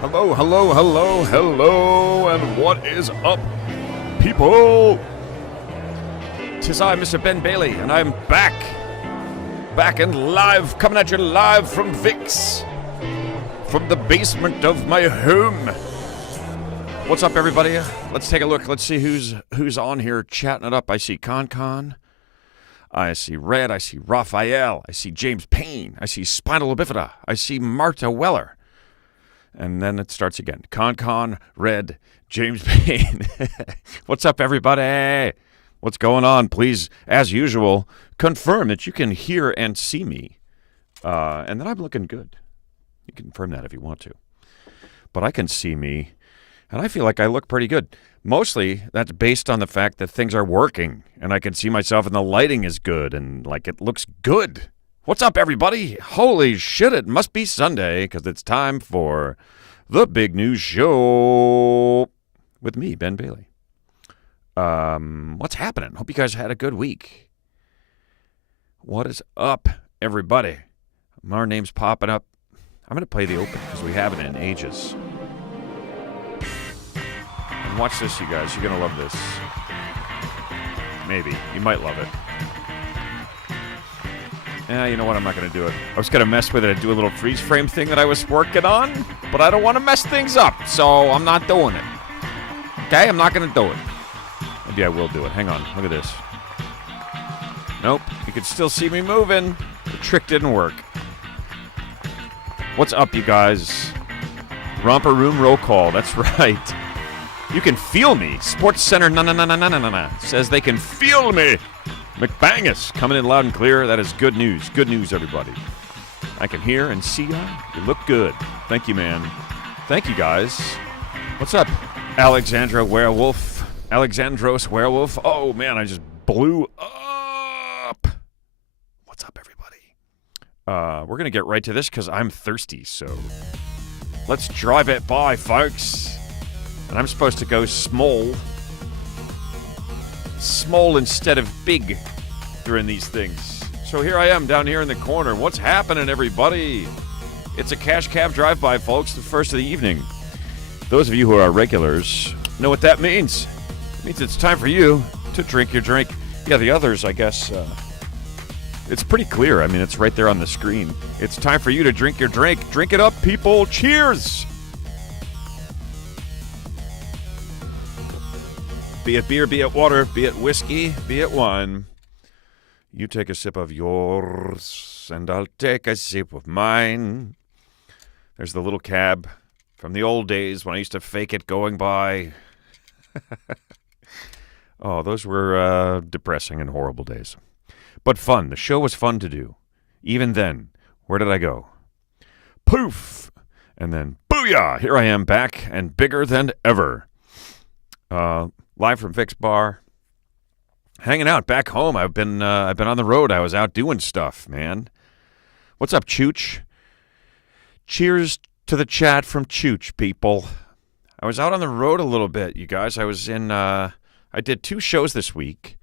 Hello, hello, hello, hello, and what is up, people? 'Tis I, Mr. Ben Bailey, and I'm back and live, coming at you live from Vix, from the basement of my home. What's up, everybody? Let's take a look. Let's see who's on here chatting it up. I see Con. I see Red. I see Raphael. I see James Payne. I see Spinal Bifida. I see Marta Weller. And then it starts again. Con, Red, James Payne. What's up, everybody? What's going on? Please, as usual, confirm that you can hear and see me. And that I'm looking good. You can confirm that if you want to. But I can see me, and I feel like I look pretty good. Mostly, that's based on the fact that things are working, and I can see myself, and the lighting is good, and, like, it looks good. What's up, everybody? Holy shit, it must be Sunday, because it's time for the Big News Show with me, Ben Bailey. What's happening? Hope you guys had a good week. What is up, everybody? Our name's popping up. I'm going to play the open, because we haven't in ages. And watch this, you guys. You're going to love this. Maybe. You might love it. You know what? I'm not going to do it. I was going to mess with it and do a little freeze frame thing that I was working on, but I don't want to mess things up, so I'm not doing it. Okay? I'm not going to do it. Maybe I will do it. Hang on. Look at this. Nope. You can still see me moving. The trick didn't work. What's up, you guys? Romper Room Roll Call. That's right. You can feel me. Sports Center says they can feel me. McBangus coming in loud and clear. That is good news. Good news, everybody. I can hear and see you. You look good. Thank you, man. Thank you, guys. What's up, Alexandros Werewolf. Oh, man, I just blew up. What's up, everybody? We're going to get right to this because I'm thirsty, so let's drive it by, folks. And I'm supposed to go small. Small instead of big during these things. So here I am down here in the corner. What's happening, everybody? It's a Cash Cab drive-by, folks, the first of the evening. Those of you who are regulars know what that means. It means it's time for you to drink your drink. Yeah, the others, I guess, it's pretty clear. I mean, it's right there on the screen. It's time for you to drink your drink. Drink it up, people. Cheers! Be it beer, be it water, be it whiskey, be it wine. You take a sip of yours, and I'll take a sip of mine. There's the little cab from the old days when I used to fake it going by. Oh, those were depressing and horrible days. But fun. The show was fun to do. Even then, where did I go? Poof! And then, booyah! Here I am back and bigger than ever. Live from Vix Bar, hanging out back home. I've been on the road. I was out doing stuff, man. What's up, Chooch? Cheers to the chat from Chooch, people. I was out on the road a little bit, you guys. I was in. I did 2 shows this week.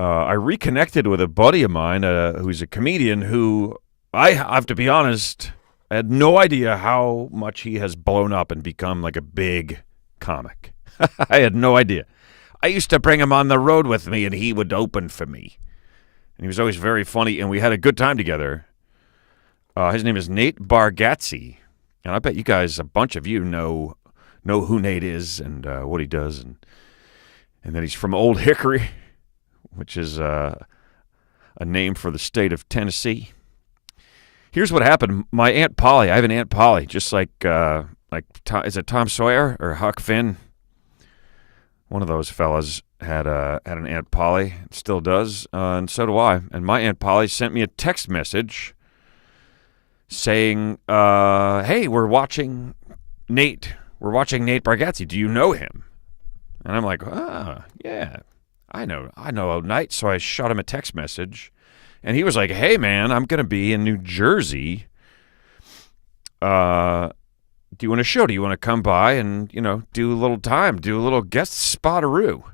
I reconnected with a buddy of mine who's a comedian who I have to be honest, I had no idea how much he has blown up and become like a big comic. I had no idea. I used to bring him on the road with me, and he would open for me. And he was always very funny, and we had a good time together. His name is Nate Bargatze, and I bet you guys, a bunch of you know who Nate is and what he does, and that he's from Old Hickory, which is a name for the state of Tennessee. Here's what happened. My Aunt Polly, I have an Aunt Polly, just like is it Tom Sawyer or Huck Finn? One of those fellas had an Aunt Polly, still does, and so do I. And my Aunt Polly sent me a text message saying, hey, we're watching Nate. We're watching Nate Bargatze. Do you know him? And I'm like, yeah, I know Nate. So I shot him a text message. And he was like, hey, man, I'm going to be in New Jersey. Do you want a show? Do you want to come by and, do a little time, do a little guest spot-a-roo?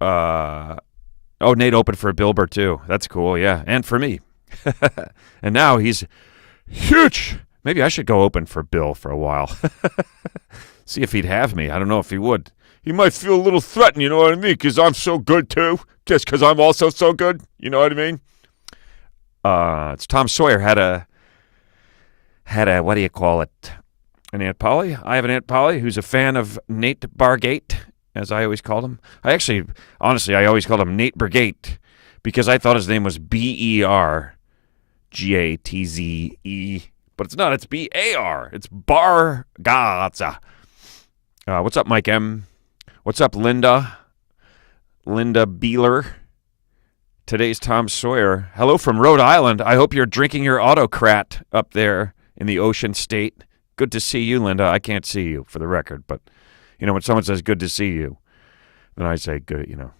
Nate opened for Bill Burr, too. That's cool, yeah. And for me. And now he's huge. Maybe I should go open for Bill for a while. See if he'd have me. I don't know if he would. He might feel a little threatened, you know what I mean? Because I'm so good, too. Just because I'm also so good. You know what I mean? It's Tom Sawyer had a, what do you call it? An Aunt Polly. I have an Aunt Polly who's a fan of Nate Bargate, as I always called him. Honestly, I always called him Nate Bargate because I thought his name was Bergatze. But it's not. It's Bar. It's Bargatze. What's up, Mike M? What's up, Linda? Linda Beeler. Today's Tom Sawyer. Hello from Rhode Island. I hope you're drinking your autocrat up there in the Ocean State. Good to see you, Linda. I can't see you, for the record. But, you know, when someone says good to see you, then I say good, you know.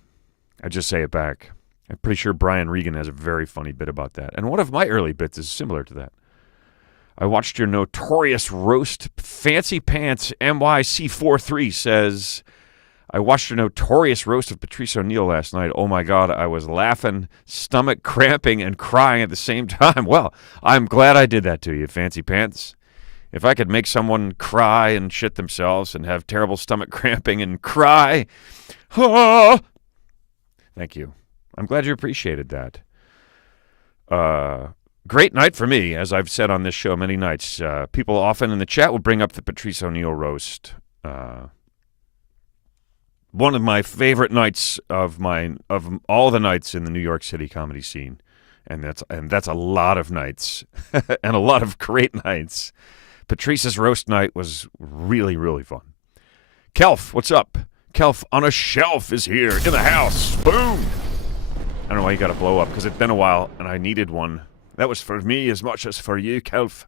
I just say it back. I'm pretty sure Brian Regan has a very funny bit about that. And one of my early bits is similar to that. I watched your notorious roast. Fancy Pants MYC43 says, I watched your notorious roast of Patrice O'Neill last night. Oh, my God, I was laughing, stomach cramping, and crying at the same time. Well, I'm glad I did that to you, Fancy Pants. If I could make someone cry and shit themselves and have terrible stomach cramping and cry, thank you. I'm glad you appreciated that. Great night for me, as I've said on this show many nights. People often in the chat will bring up the Patrice O'Neill roast. One of my favorite nights of all the nights in the New York City comedy scene, and that's a lot of nights, and a lot of great nights. Patrice's roast night was really, really fun. Kelf, what's up? Kelf on a shelf is here in the house. Boom! I don't know why you got to blow up, because it's been a while, and I needed one. That was for me as much as for you, Kelf.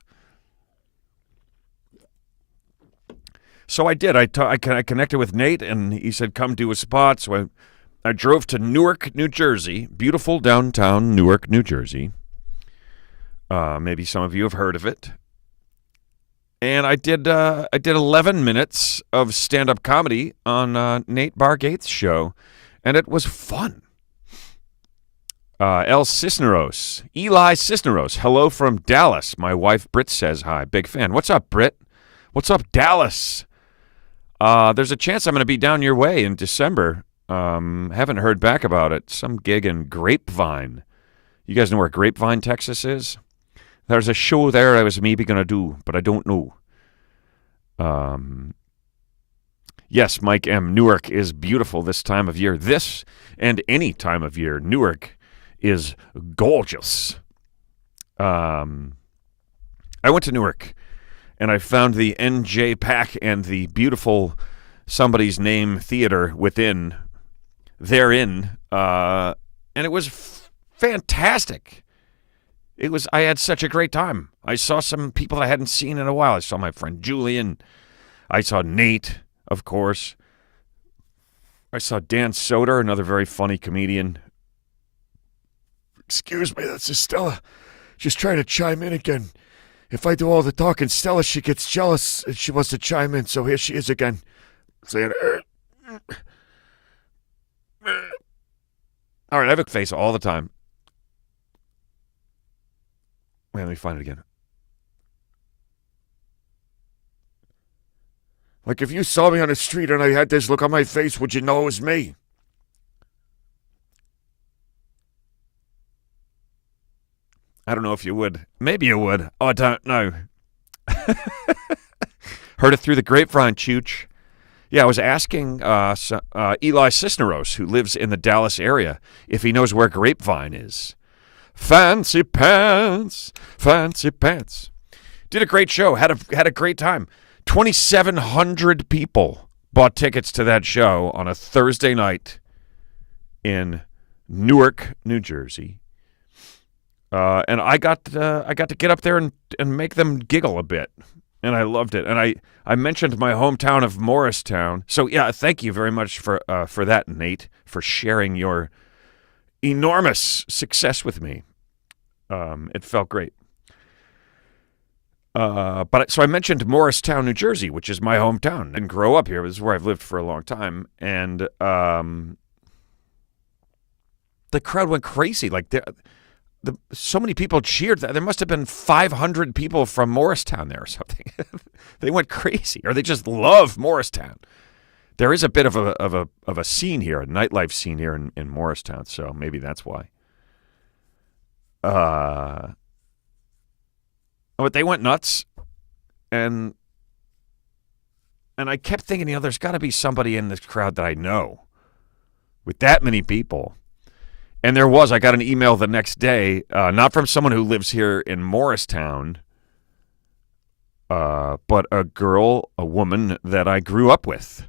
So I did. I connected with Nate, and he said, come do a spot. So I drove to Newark, New Jersey. Beautiful downtown Newark, New Jersey. Maybe some of you have heard of it. And I did 11 minutes of stand-up comedy on Nate Bargate's show, and it was fun. Eli Cisneros, hello from Dallas. My wife Britt says hi. Big fan. What's up, Britt? What's up, Dallas? There's a chance I'm going to be down your way in December. Haven't heard back about it. Some gig in Grapevine. You guys know where Grapevine, Texas is? There's a show there I was maybe going to do, but I don't know. Yes, Mike M. Newark is beautiful this time of year. This and any time of year. Newark is gorgeous. I went to Newark, and I found the NJ Pack and the beautiful Somebody's Name Theater therein, and it was fantastic. I had such a great time. I saw some people I hadn't seen in a while. I saw my friend Julian. I saw Nate, of course. I saw Dan Soder, another very funny comedian. Excuse me, that's Stella. Just trying to chime in again. If I do all the talking, Stella, she gets jealous and she wants to chime in, so here she is again. Saying, all right, I have a face all the time. Wait, let me find it again. Like, if you saw me on the street and I had this look on my face, would you know it was me? I don't know if you would. Maybe you would. Oh, I don't know. Heard it through the grapevine, Chooch. Yeah, I was asking Eli Cisneros, who lives in the Dallas area, if he knows where Grapevine is. Fancy pants, fancy pants. Did a great show. Had a great time. 2,700 people bought tickets to that show on a Thursday night in Newark, New Jersey. And I got to get up there and make them giggle a bit, and I loved it. And I mentioned my hometown of Morristown. So yeah, thank you very much for that, Nate, for sharing your enormous success with me. It felt great. So I mentioned Morristown, New Jersey, which is my hometown. I didn't grow up here. This is where I've lived for a long time, and the crowd went crazy. Like so many people cheered. There must have been 500 people from Morristown there or something. They went crazy, or they just love Morristown. There is a bit of a scene here, a nightlife scene here in Morristown, so maybe that's why. But they went nuts, and I kept thinking, there's got to be somebody in this crowd that I know with that many people. And there was. I got an email the next day, not from someone who lives here in Morristown, but a woman that I grew up with.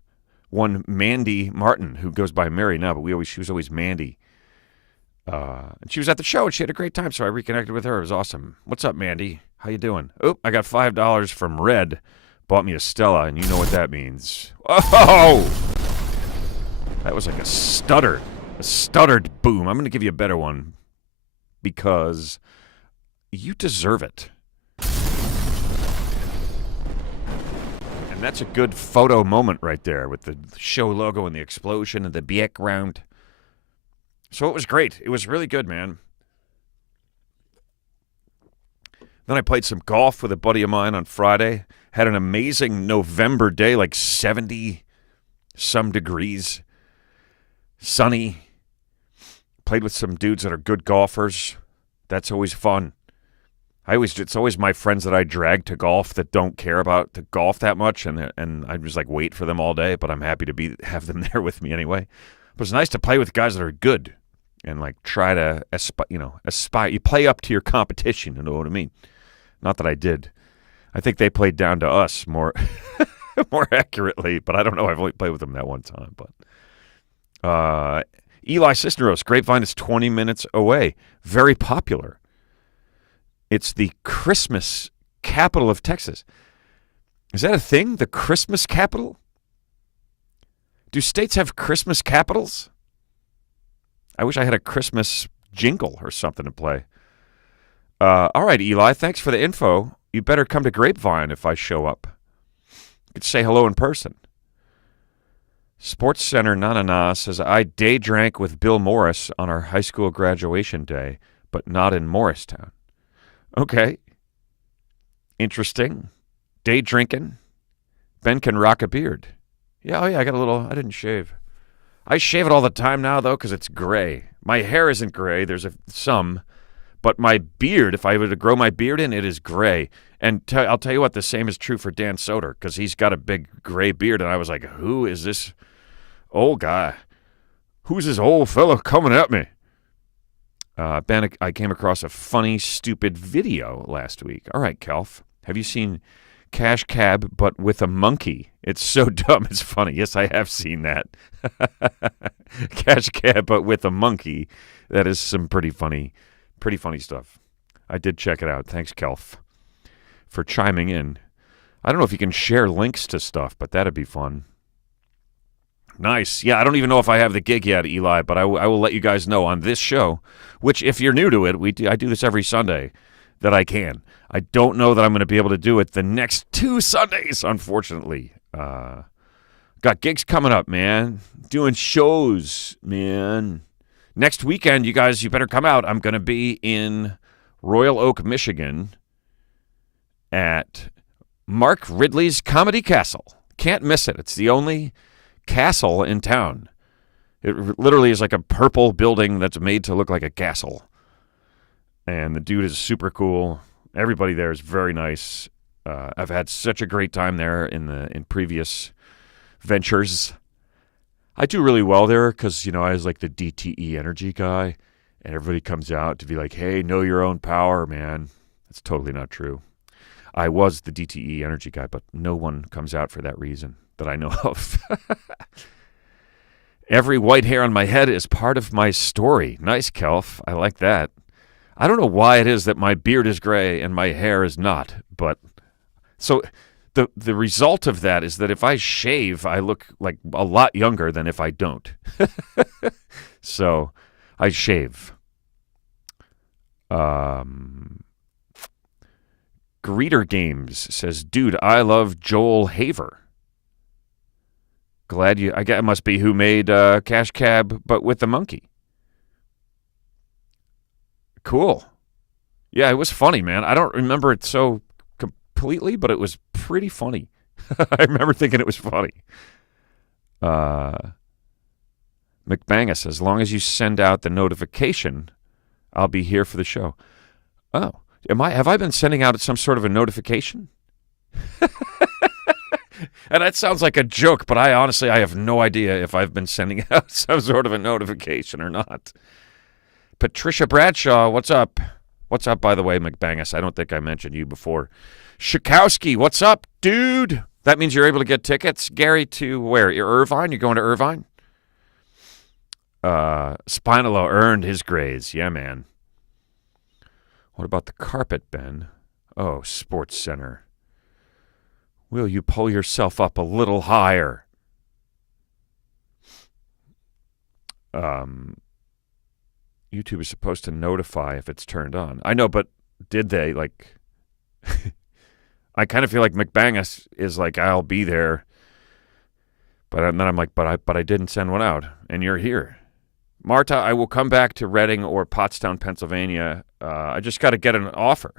One Mandy Martin, who goes by Mary now, but she was always Mandy. And she was at the show, and she had a great time, so I reconnected with her. It was awesome. What's up, Mandy? How you doing? Oh, I got $5 from Red. Bought me a Stella, and you know what that means. Oh! That was like a stuttered boom. I'm going to give you a better one because you deserve it. And that's a good photo moment right there with the show logo and the explosion and the background. So it was great. It was really good, man. Then I played some golf with a buddy of mine on Friday. Had an amazing November day, like 70-some degrees. Sunny. Played with some dudes that are good golfers. That's always fun. It's always my friends that I drag to golf that don't care about the golf that much, and I just like wait for them all day, but I'm happy to have them there with me anyway. But it's nice to play with guys that are good and like try to aspire. You play up to your competition, you know what I mean? Not that I did. I think they played down to us more more accurately, but I don't know. I've only played with them that one time. But Eli Cisneros, Grapevine is 20 minutes away. Very popular. It's the Christmas capital of Texas. Is that a thing? The Christmas capital? Do states have Christmas capitals? I wish I had a Christmas jingle or something to play. All right, Eli, thanks for the info. You better come to Grapevine if I show up. You could say hello in person. Sports Center Nanana says, I day drank with Bill Morris on our high school graduation day, but not in Morristown. Okay. Interesting. Day drinking. Ben can rock a beard. Yeah, I got I didn't shave. I shave it all the time now, though, because it's gray. My hair isn't gray. There's some. But my beard, if I were to grow my beard in, it is gray. And I'll tell you what, the same is true for Dan Soder, because he's got a big gray beard. And I was like, who is this old guy? Who's this old fella coming at me? Ben, I came across a funny, stupid video last week. All right, Kelf, have you seen Cash Cab, but with a monkey? It's so dumb, it's funny. Yes, I have seen that. Cash Cab, but with a monkey. That is some pretty funny stuff. I did check it out. Thanks, Kelf, for chiming in. I don't know if you can share links to stuff, but that'd be fun. Nice. Yeah, I don't even know if I have the gig yet, Eli, but I will let you guys know on this show, which if you're new to it, I do this every Sunday, that I can. I don't know that I'm going to be able to do it the next 2 Sundays, unfortunately. Got gigs coming up, man. Doing shows, man. Next weekend, you guys, you better come out. I'm going to be in Royal Oak, Michigan at Mark Ridley's Comedy Castle. Can't miss it. It's the only castle in town. It literally is like a purple building that's made to look like a castle. And the dude is super cool. Everybody there is very nice. I've had such a great time there in previous ventures. I do really well there because, I was like the DTE energy guy, and everybody comes out to be like, hey, know your own power, man. That's totally not true. I was the DTE energy guy, but no one comes out for that reason that I know of. Every white hair on my head is part of my story. Nice, Kelf. I like that. I don't know why it is that my beard is gray and my hair is not, but so the result of that is that if I shave, I look like a lot younger than if I don't. So I shave. Greeter Games says, dude, I love Joel Haver. Glad I guess it must be who made Cash Cab, but with the monkey. Cool. Yeah, it was funny, man. I don't remember it so completely, but it was pretty funny. I remember thinking it was funny. McBangus, as long as you send out the notification, I'll be here for the show. Oh, have I been sending out some sort of a notification? And that sounds like a joke, but I have no idea if I've been sending out some sort of a notification or not. Patricia Bradshaw, what's up? What's up, by the way, McBangus? I don't think I mentioned you before. Shikowski, what's up, dude? That means you're able to get tickets, Gary, to where? Irvine? You're going to Irvine? Spinalo earned his graze. Yeah, man. What about the carpet, Ben? Oh, Sports Center. Will you pull yourself up a little higher? YouTube is supposed to notify if it's turned on. I know, but did they? Like, I kind of feel like McBangus is like, I'll be there. But then I'm like, but I didn't send one out, and you're here. Marta, I will come back to Reading or Pottstown, Pennsylvania. I just got to get an offer.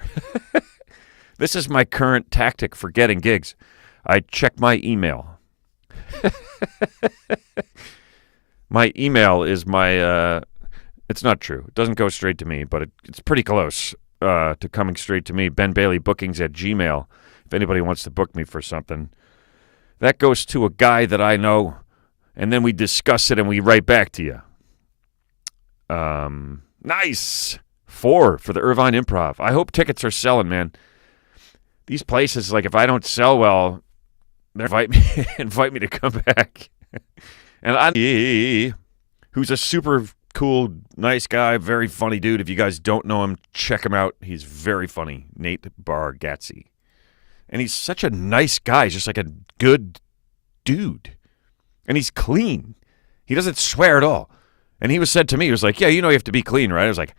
This is my current tactic for getting gigs. I check my email. My email is my, it's not true. It doesn't go straight to me, but it's pretty close to coming straight to me. Ben Bailey Bookings at Gmail. If anybody wants to book me for something. That goes to a guy that I know, and then we discuss it and we write back to you. Nice. 4 for the Irvine Improv. I hope tickets are selling, man. These places, like, if I don't sell well, they invite me to come back. And who's a super cool, nice guy, very funny dude. If you guys don't know him, check him out. He's very funny. Nate Bargatze. And he's such a nice guy. He's just like a good dude. And he's clean. He doesn't swear at all. And he said to me, he was like, yeah, you know you have to be clean, right? I was like,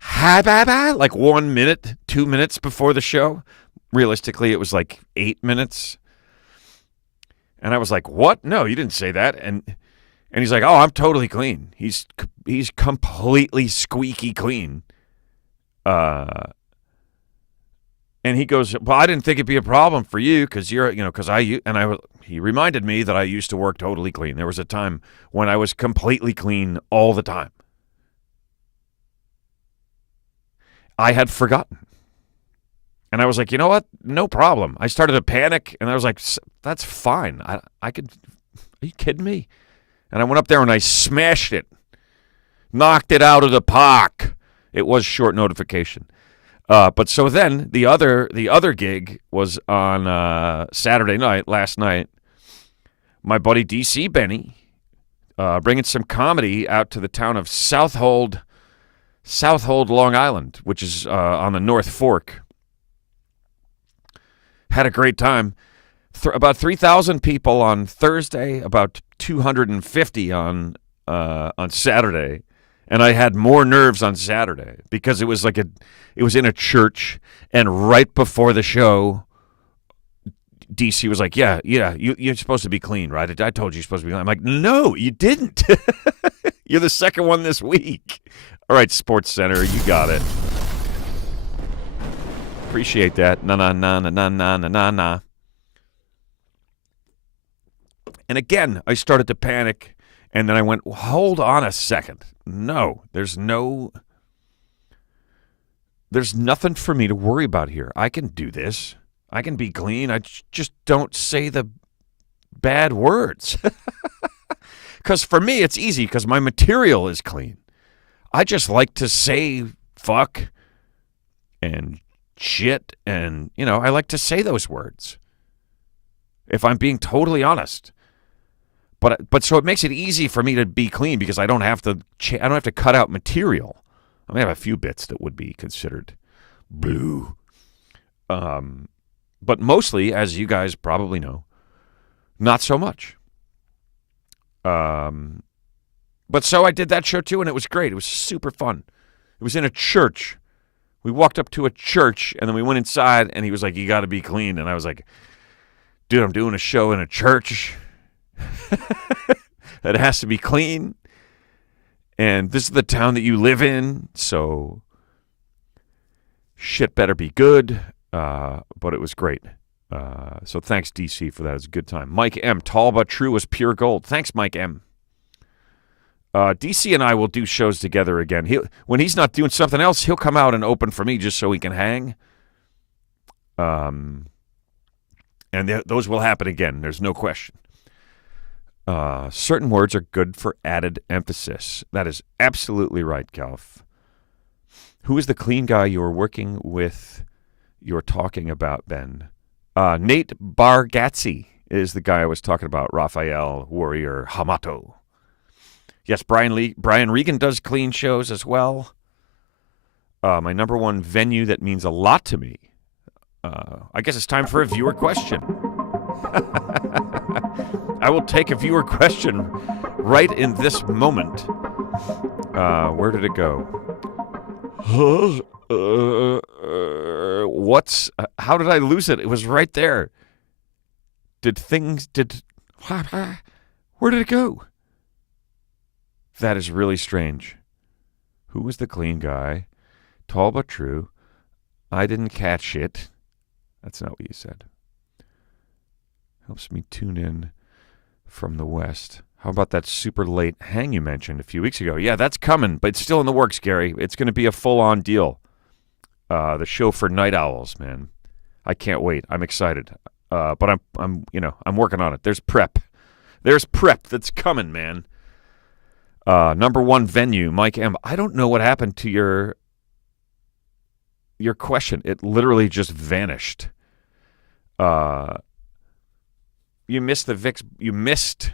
ha, ba, ba, like 1 minute, 2 minutes before the show. Realistically, it was like 8 minutes. And I was like, what? No, you didn't say that. And he's like, oh, I'm totally clean. He's completely squeaky clean. And he goes, well, I didn't think it'd be a problem for you because he reminded me that I used to work totally clean. There was a time when I was completely clean all the time. I had forgotten. And I was like, you know what? No problem. I started to panic, and I was like, that's fine. I could, are you kidding me? And I went up there, and I smashed it. Knocked it out of the park. It was short notification. But so then the other gig was on Saturday night, last night. My buddy DC Benny bringing some comedy out to the town of Southold, Long Island, which is on the North Fork. Had a great time. About 3,000 people on Thursday, about 250 on Saturday. And I had more nerves on Saturday because it was in a church, and right before the show, DC was like, yeah, you're supposed to be clean, right? I told you you're supposed to be clean. I'm like, no, you didn't. You're the second one this week. All right, Sports Center, you got it. Appreciate that. Na. And again, I started to panic, and then I went, hold on a second. No, there's nothing for me to worry about here. I can do this. I can be clean. I just don't say the bad words. Because for me, it's easy because my material is clean. I just like to say fuck and shit, and, I like to say those words. If I'm being totally honest. But so it makes it easy for me to be clean because I don't have to cut out material. I may have a few bits that would be considered blue. But mostly, as you guys probably know, not so much. But so I did that show too, and it was great. It was super fun. It was in a church. We walked up to a church, and then we went inside, and he was like, you got to be clean. And I was like, dude, I'm doing a show in a church that has to be clean. And this is the town that you live in, so Shit better be good, but it was great. So thanks, DC, for that. It was a good time. Mike M. Tall but true was pure gold. Thanks, Mike M. DC and I will do shows together again. When he's not doing something else, he'll come out and open for me just so he can hang. And those will happen again. There's no question. Certain words are good for added emphasis. That is absolutely right, Calf. Who is the clean guy you were working with? You're talking about, Ben. Nate Bargatze is the guy I was talking about. Raphael Warrior Hamato. Yes, Brian Regan does clean shows as well. My number one venue that means a lot to me. I guess it's time for a viewer question. I will take a viewer question right in this moment. Where did it go? How did I lose it? It was right there. Where did it go? That is really strange. Who was the clean guy? Tall but true. I didn't catch it. That's not what you said. Helps me tune in from the West. How about that super late hang you mentioned a few weeks ago? Yeah, that's coming, but it's still in the works, Gary. It's going to be a full-on deal. The show for Night Owls, man. I can't wait. I'm excited. But I'm working on it. There's prep. There's prep that's coming, man. Number one venue, Mike M. I don't know what happened to your question. It literally just vanished. You missed the Vic's. You miss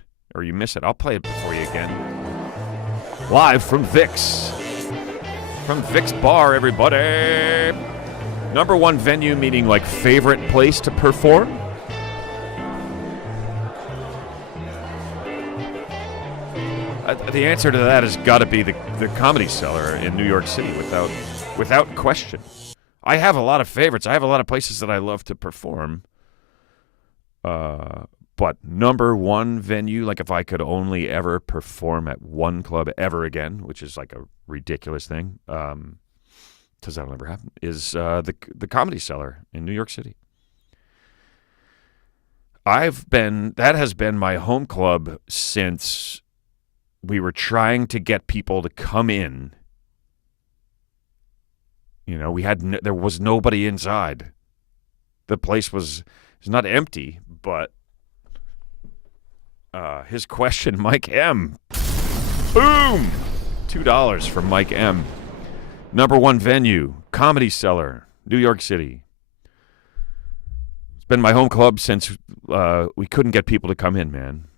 it. I'll play it for you again. Live from Vic's. From Vic's Bar, everybody. Number one venue, meaning like favorite place to perform. The answer to that has got to be the Comedy Cellar in New York City, without question. I have a lot of favorites. I have a lot of places that I love to perform. But number one venue, like if I could only ever perform at one club ever again, which is like a ridiculous thing, because that'll never happen, is the Comedy Cellar in New York City. That has been my home club since we were trying to get people to come in. You know, there was nobody inside. The place was not empty, but his question, Mike M. Boom! $2 from Mike M. Number one venue, Comedy Cellar, New York City. It's been my home club since we couldn't get people to come in, man.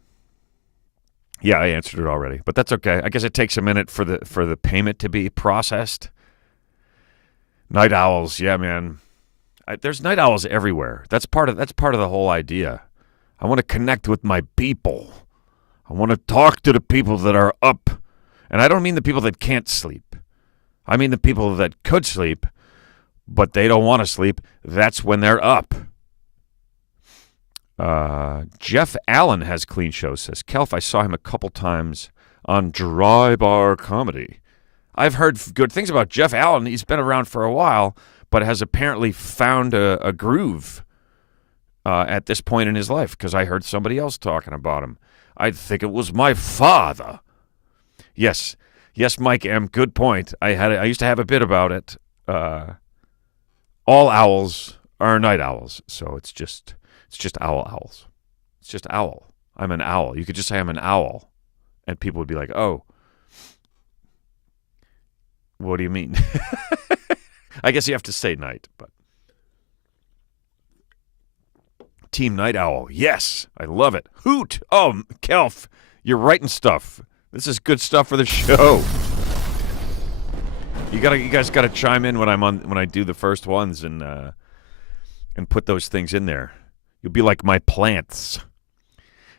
Yeah, I answered it already, but that's okay. I guess it takes a minute for the payment to be processed. Night Owls, yeah, man. There's Night Owls everywhere. That's part of the whole idea. I want to connect with my people. I want to talk to the people that are up. And I don't mean the people that can't sleep. I mean the people that could sleep, but they don't want to sleep. That's when they're up. Jeff Allen has clean shows, says Kelf. I saw him a couple times on Dry Bar Comedy. I've heard good things about Jeff Allen. He's been around for a while, but has apparently found a groove at this point in his life, because I heard somebody else talking about him. I think it was my father. Yes, Mike M. Good point. I used to have a bit about it. All owls are night owls, so it's just owls. It's just owl. I'm an owl. You could just say I'm an owl, and people would be like, "Oh, what do you mean?" I guess you have to say night, but Team Night Owl. Yes, I love it. Hoot! Oh, Kelf, you're writing stuff. This is good stuff for the show. You guys gotta chime in when I do the first ones and put those things in there. You'll be like my plants.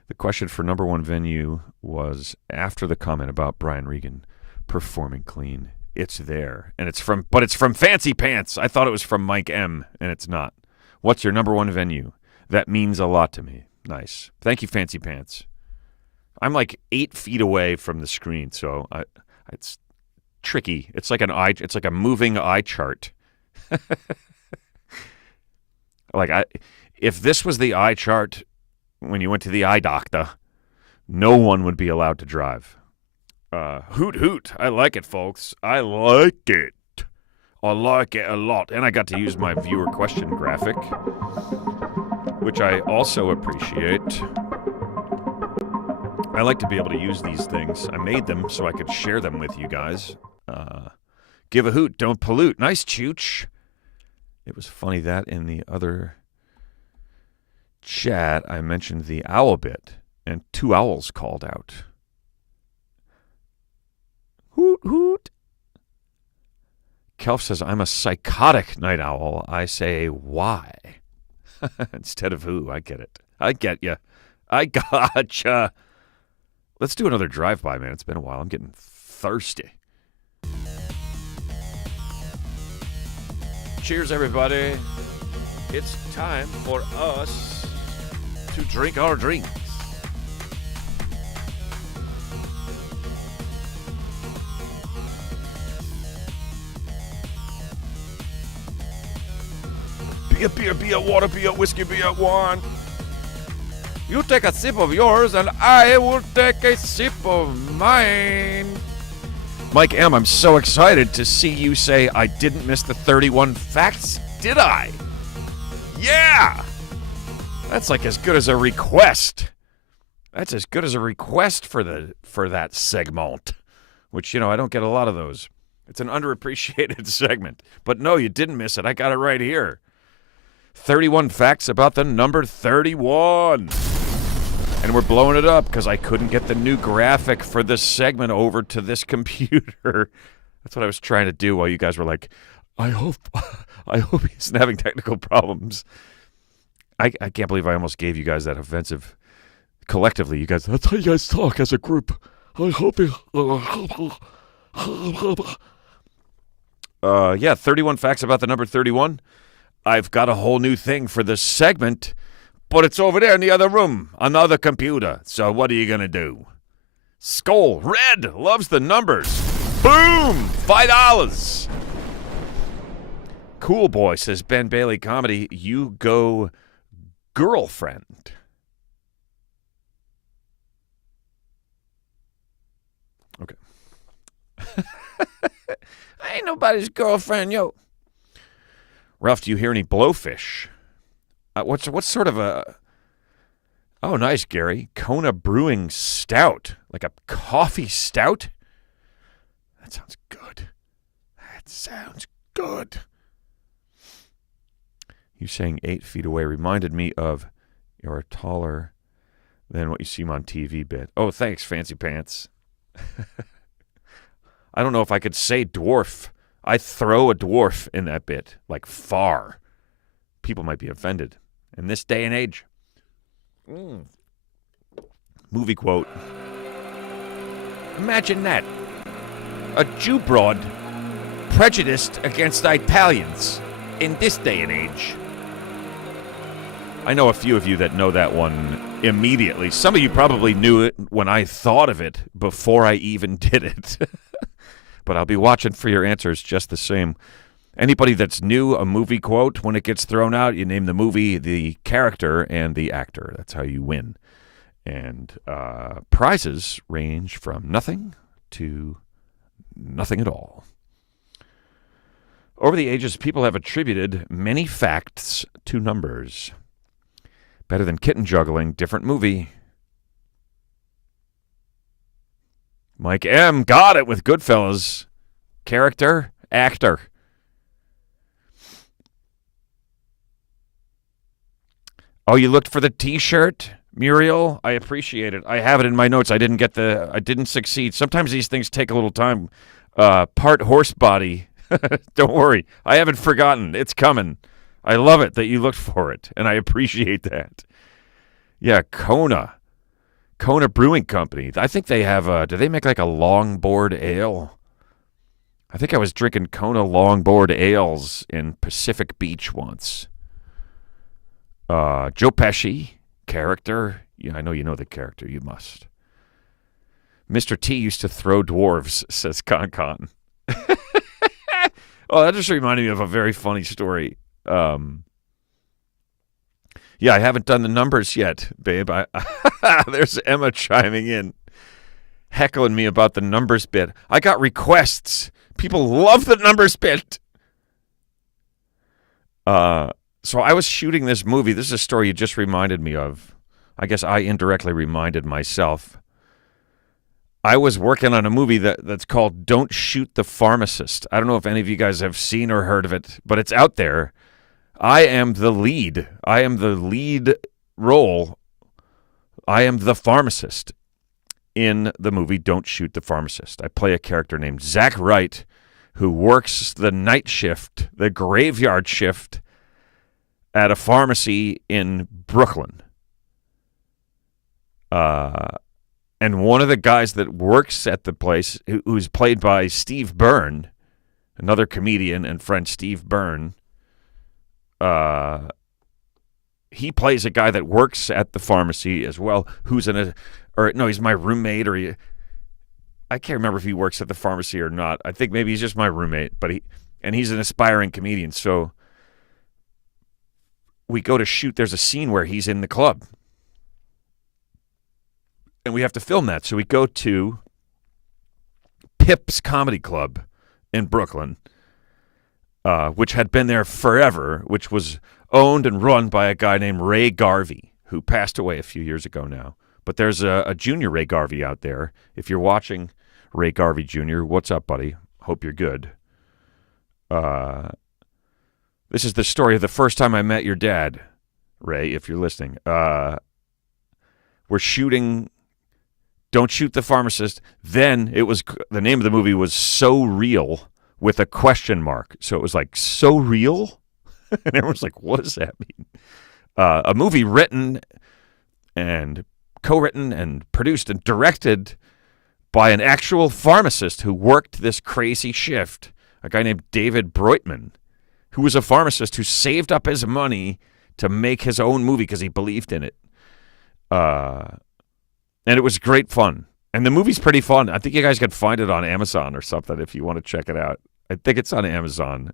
The question for number one venue was after the comment about Brian Regan performing clean. It's there, and it's from Fancy Pants. I thought it was from Mike M, and it's not. What's your number one venue? That means a lot to me. Nice. Thank you, Fancy Pants. I'm like 8 feet away from the screen, so it's tricky. It's like a moving eye chart. If this was the eye chart when you went to the eye doctor, no one would be allowed to drive. Hoot hoot. I like it, folks. I like it. I like it a lot. And I got to use my viewer question graphic, which I also appreciate. I like to be able to use these things. I made them so I could share them with you guys. Give a hoot, don't pollute. Nice, Chooch. It was funny that in the other chat, I mentioned the owl bit, and 2 owls called out. Hoot, hoot. Kelf says, I'm a psychotic night owl. I say, why? Instead of who. I get it. I get you. I gotcha. Let's do another drive-by, man. It's been a while. I'm getting thirsty. Cheers, everybody. It's time for us to drink our drinks. Beer, water, beer, whiskey, beer, wine. You take a sip of yours, and I will take a sip of mine. Mike M., I'm so excited to see you say I didn't miss the 31 facts, did I? Yeah! That's like as good as a request. That's as good as a request for that segment, which, I don't get a lot of those. It's an underappreciated segment. But no, you didn't miss it. I got it right here. 31 facts about the number 31. And we're blowing it up because I couldn't get the new graphic for this segment over to this computer. That's what I was trying to do while you guys were like, I hope he isn't having technical problems. I can't believe I almost gave you guys that offensive. Collectively, you guys, that's how you guys talk as a group. I hope you... Yeah, 31 facts about the number 31. I've got a whole new thing for this segment, but it's over there in the other room on the other computer. So what are you going to do? Skull Red loves the numbers. Boom! $5. Cool Boy says, Ben Bailey Comedy, you go girlfriend. Okay. I ain't nobody's girlfriend, yo. Ralph, do you hear any blowfish? What's sort of a... Oh, nice, Gary. Kona Brewing Stout. Like a coffee stout? That sounds good. That sounds good. You saying 8 feet away reminded me of you're taller than what you seem on TV bit. Oh, thanks, Fancy Pants. I don't know if I could say dwarf. I throw a dwarf in that bit, like far. People might be offended in this day and age. Movie quote. Imagine that. A Jew broad prejudiced against Italians in this day and age. I know a few of you that know that one immediately. Some of you probably knew it when I thought of it before I even did it. But I'll be watching for your answers just the same. Anybody that's new, a movie quote, when it gets thrown out, you name the movie, the character, and the actor. That's how you win. And prizes range from nothing to nothing at all. Over the ages, people have attributed many facts to numbers. Better than kitten juggling, different movie. Mike M. got it with Goodfellas. Character, actor. Oh, you looked for the T-shirt, Muriel? I appreciate it. I have it in my notes. I didn't succeed. Sometimes these things take a little time. Part horse body. Don't worry. I haven't forgotten. It's coming. I love it that you looked for it, and I appreciate that. Yeah, Kona Brewing Company. I think they have do they make like a longboard ale? I think I was drinking Kona longboard ales in Pacific Beach once. Joe Pesci, character. Yeah, I know you know the character. You must. Mr. T used to throw dwarves, says Con. Oh, that just reminded me of a very funny story. Yeah, I haven't done the numbers yet, babe. There's Emma chiming in, heckling me about the numbers bit. I got requests. People love the numbers bit. So I was shooting this movie. This is a story you just reminded me of. I guess I indirectly reminded myself. I was working on a movie that's called Don't Shoot the Pharmacist. I don't know if any of you guys have seen or heard of it, but it's out there. I am the lead. I am the lead role. I am the pharmacist in the movie Don't Shoot the Pharmacist. I play a character named Zach Wright, who works the night shift, the graveyard shift, at a pharmacy in Brooklyn. And one of the guys that works at the place, who's played by Steve Byrne, another comedian and friend, Steve Byrne, he plays a guy that works at the pharmacy as well, who's he's my roommate, I can't remember if he works at the pharmacy or not. I think maybe he's just my roommate, but he's an aspiring comedian. So we go to shoot. There's a scene where he's in the club, and we have to film that. So we go to Pip's Comedy Club in Brooklyn, which had been there forever, which was owned and run by a guy named Ray Garvey, who passed away a few years ago now. But there's a junior Ray Garvey out there. If you're watching, Ray Garvey Jr., what's up, buddy? Hope you're good. This is the story of the first time I met your dad, Ray, if you're listening. We're shooting Don't Shoot the Pharmacist. Then the name of the movie was So Real with a question mark. So it was like, so real? And everyone's like, what does that mean? A movie written and co-written and produced and directed by an actual pharmacist who worked this crazy shift, a guy named David Breutman, who was a pharmacist who saved up his money to make his own movie because he believed in it. And it was great fun. And the movie's pretty fun. I think you guys can find it on Amazon or something if you want to check it out. I think it's on Amazon.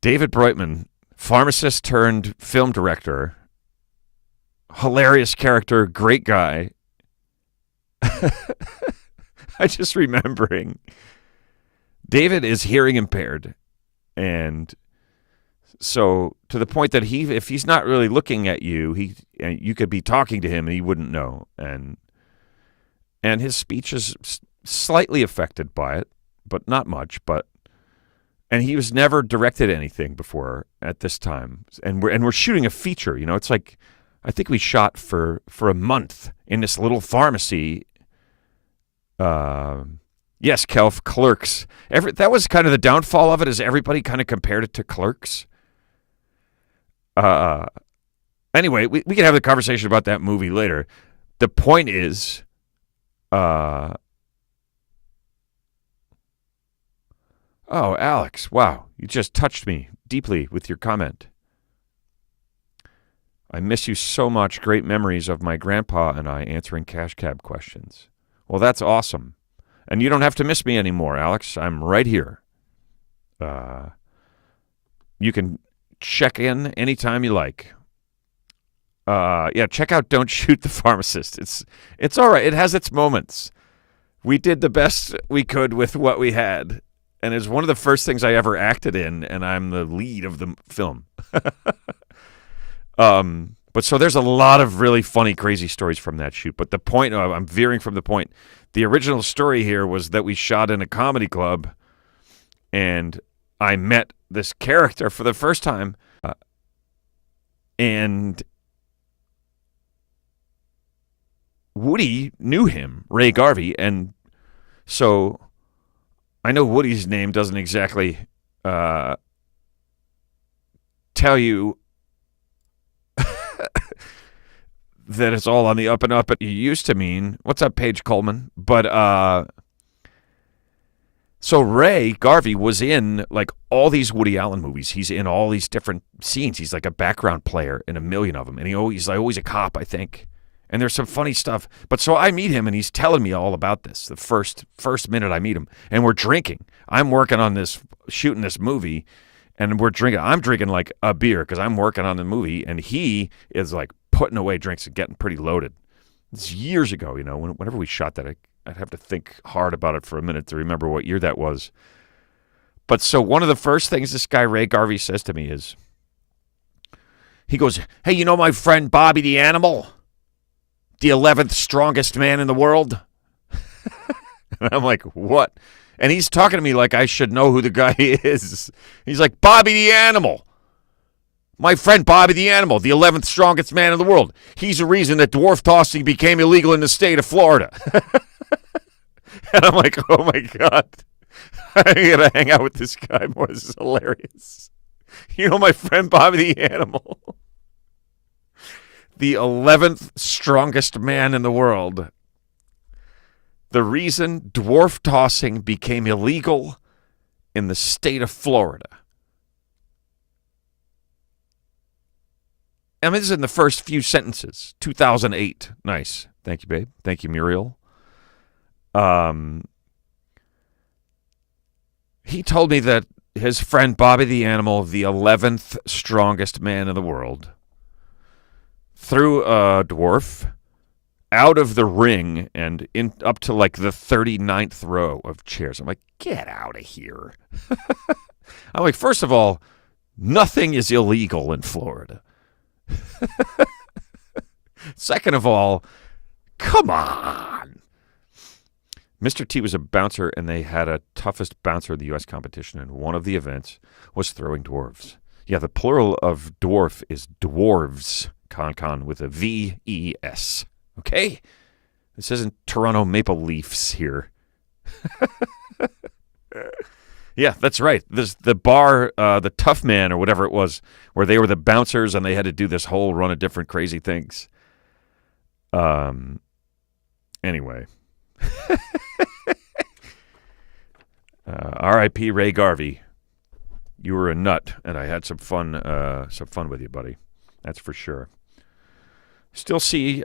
David Breutman, pharmacist turned film director, hilarious character, great guy. I just remembering David is hearing impaired, and so to the point that if he's not really looking at you, you could be talking to him and he wouldn't know, and his speech is slightly affected by it, but not much. And he was never directed anything before at this time, and we're shooting a feature. You know, it's like I think we shot for a month in this little pharmacy. Yes, Kelf, Clerks. That was kind of the downfall of it, is everybody kind of compared it to Clerks. Anyway, we can have the conversation about that movie later. The point is, oh, Alex, wow, you just touched me deeply with your comment. I miss you so much. Great memories of my grandpa and I answering cash cab questions. Well, that's awesome. And you don't have to miss me anymore, Alex. I'm right here. You can check in anytime you like. Yeah, check out Don't Shoot the Pharmacist. It's all right. It has its moments. We did the best we could with what we had. And it's one of the first things I ever acted in, and I'm the lead of the film. But so there's a lot of really funny, crazy stories from that shoot. But the point, I'm veering from the point. The original story here was that we shot in a comedy club, and I met this character for the first time, and Woody knew him, Ray Garvey, and so I know Woody's name doesn't exactly tell you that it's all on the up and up. It used to mean, what's up, Paige Coleman? But so Ray Garvey was in like all these Woody Allen movies. He's in all these different scenes. He's like a background player in a million of them, and he's always a cop, I think. And there's some funny stuff. But so I meet him, and he's telling me all about this the first minute I meet him. And we're drinking. I'm working on this, shooting this movie, and we're drinking. I'm drinking like a beer because I'm working on the movie, and he is like putting away drinks and getting pretty loaded. It's years ago, whenever we shot that, I'd have to think hard about it for a minute to remember what year that was. But so one of the first things this guy Ray Garvey says to me is, he goes, "Hey, you know my friend Bobby the Animal? The 11th strongest man in the world?" And I'm like, "What?" And he's talking to me like I should know who the guy is. He's like, "Bobby the Animal. My friend Bobby the Animal, the 11th strongest man in the world. He's the reason that dwarf tossing became illegal in the state of Florida." And I'm like, oh my God. I gotta hang out with this guy more. This is hilarious. You know my friend Bobby the Animal. The 11th strongest man in the world. The reason dwarf tossing became illegal in the state of Florida. I mean, this is in the first few sentences. 2008. Nice. Thank you, babe. Thank you, Muriel. He told me that his friend Bobby the Animal, the 11th strongest man in the world, threw a dwarf out of the ring and up to like the 39th row of chairs. I'm like, get out of here. I'm like, first of all, nothing is illegal in Florida. Second of all, come on. Mr. T was a bouncer, and they had a toughest bouncer in the U.S. competition, and one of the events was throwing dwarves. Yeah, the plural of dwarf is dwarves, con with a V-E-S. Okay? This isn't Toronto Maple Leafs here. Yeah, that's right. This the bar, the Tough Man or whatever it was, where they were the bouncers and they had to do this whole run of different crazy things. Anyway. R.I.P. Ray Garvey. You were a nut, and I had some fun with you, buddy. That's for sure. Still see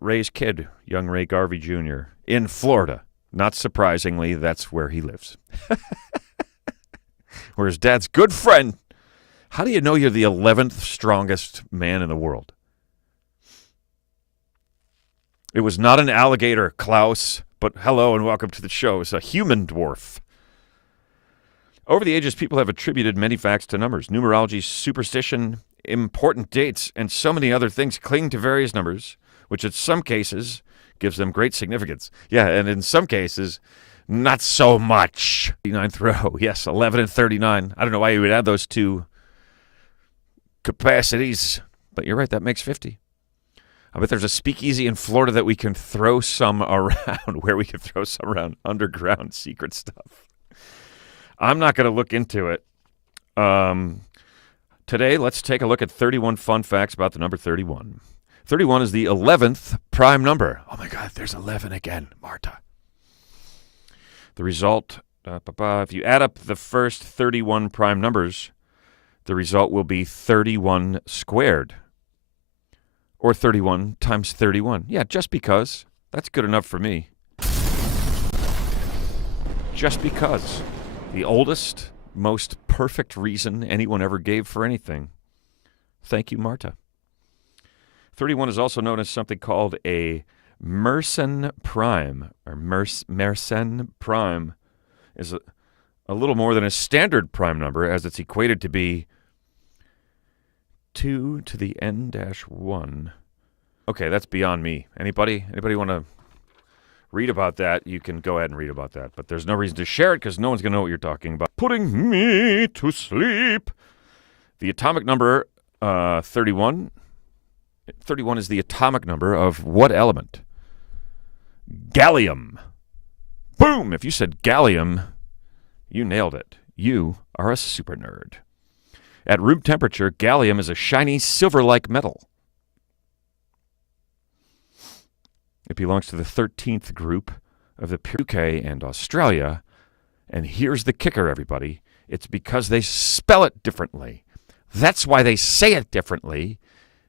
Ray's kid, young Ray Garvey Jr., in Florida. Not surprisingly, that's where he lives. Where his dad's good friend. How do you know you're the 11th strongest man in the world? It was not an alligator, Klaus, but hello and welcome to the show. It's a human dwarf. Over the ages, people have attributed many facts to numbers. Numerology, superstition, important dates, and so many other things cling to various numbers, which in some cases gives them great significance. Yeah, and in some cases, not so much. 39th row, yes, 11 and 39. I don't know why you would add those two capacities, but you're right, that makes 50. I bet there's a speakeasy in Florida that we can throw some around, where we can throw some around underground secret stuff. I'm not going to look into it. Today, let's take a look at 31 fun facts about the number 31. 31 is the 11th prime number. Oh my God, there's 11 again, Marta. The result, if you add up the first 31 prime numbers, the result will be 31 squared. Or 31 times 31. Yeah, just because. That's good enough for me. Just because. The oldest, most perfect reason anyone ever gave for anything. Thank you, Marta. 31 is also known as something called a Mersenne prime, or Mersenne prime is a little more than a standard prime number, as it's equated to be 2 to the n-1. Okay, that's beyond me. Anybody want to read about that? You can go ahead and read about that. But there's no reason to share it because no one's going to know what you're talking about. Putting me to sleep. The atomic number 31. 31 is the atomic number of what element? Gallium. Boom! If you said gallium, you nailed it. You are a super nerd. At room temperature, gallium is a shiny silver-like metal. It belongs to the 13th group of the UK and Australia. And here's the kicker, everybody. It's because they spell it differently. That's why they say it differently,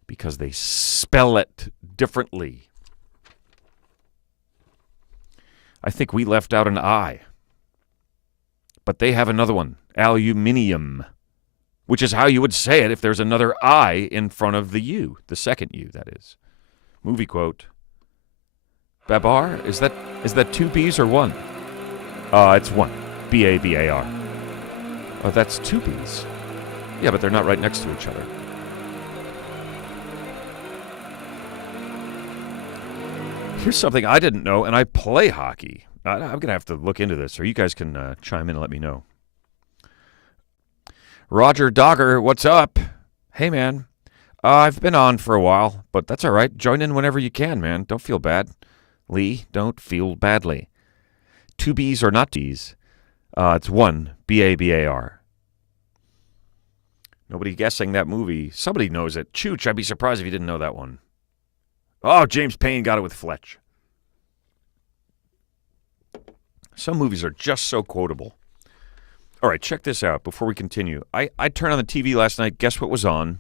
because they spell it differently. I think we left out an I. But they have another one, aluminium, which is how you would say it if there's another I in front of the U, the second U, that is. Movie quote. Babar? Is that two B's or one? It's one. B-A-B-A-R. Oh, that's two B's. Yeah, but they're not right next to each other. Here's something I didn't know, and I play hockey. I'm going to have to look into this, or you guys can chime in and let me know. Roger Dogger, what's up? Hey, man. I've been on for a while, but that's all right. Join in whenever you can, man. Don't feel bad. Lee, don't feel badly. Two B's or not D's. It's one, B-A-B-A-R. Nobody guessing that movie. Somebody knows it. Chooch, I'd be surprised if you didn't know that one. Oh, James Payne got it with Fletch. Some movies are just so quotable. All right, check this out before we continue. I turned on the TV last night. Guess what was on?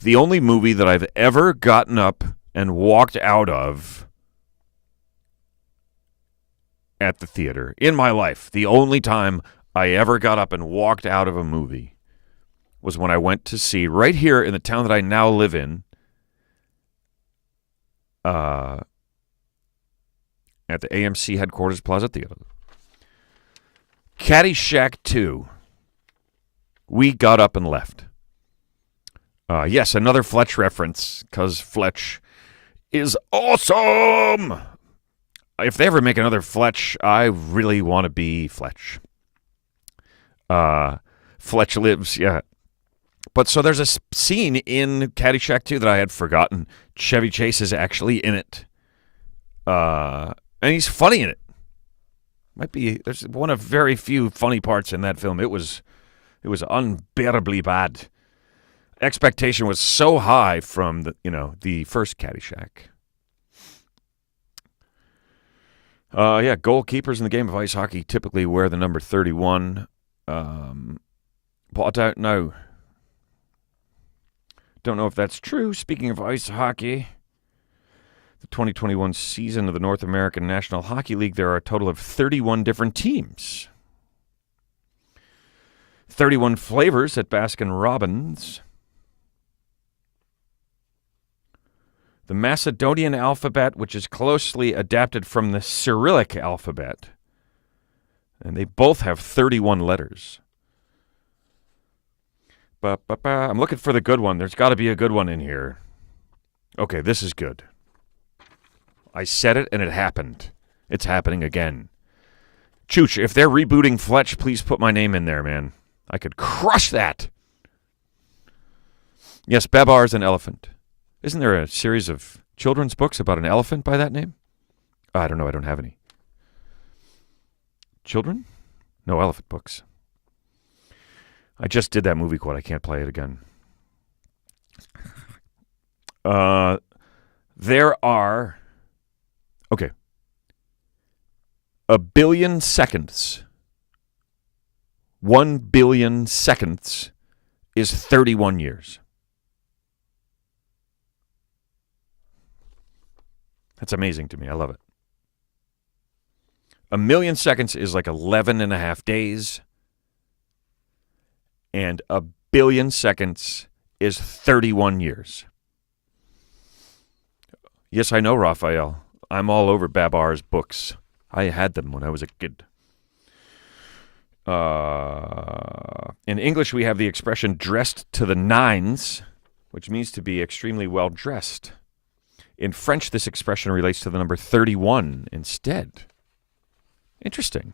The only movie that I've ever gotten up and walked out of at the theater in my life. The only time I ever got up and walked out of a movie was when I went to see, right here in the town that I now live in, at the AMC Headquarters Plaza Theater. Caddyshack 2. We got up and left. Yes, another Fletch reference, because Fletch is awesome! If they ever make another Fletch, I really want to be Fletch. Fletch lives, yeah. But so there's a scene in Caddyshack 2 that I had forgotten. Chevy Chase is actually in it. And he's funny in it. There's one of very few funny parts in that film. It was unbearably bad. Expectation was so high from the first Caddyshack. Goalkeepers in the game of ice hockey typically wear the number 31. But I don't know. Don't know if that's true. Speaking of ice hockey, the 2021 season of the North American National Hockey League, there are a total of 31 different teams. 31 flavors at Baskin-Robbins. The Macedonian alphabet, which is closely adapted from the Cyrillic alphabet. And they both have 31 letters. I'm looking for the good one. There's got to be a good one in here. Okay, this is good. I said it and it happened. It's happening again. Chooch, if they're rebooting Fletch, please put my name in there, man. I could crush that. Yes, Babar's an elephant. Isn't there a series of children's books about an elephant by that name? I don't know. I don't have any. Children? No elephant books. I just did that movie quote. I can't play it again. There are... Okay. 1 billion seconds. 1 billion seconds is 31 years. That's amazing to me. I love it. 1 million seconds is like 11 and a half days. And 1 billion seconds is 31 years. Yes, I know, Raphael. I'm all over Babar's books. I had them when I was a kid. In English, we have the expression dressed to the nines, which means to be extremely well dressed. In French, this expression relates to the number 31 instead. Interesting.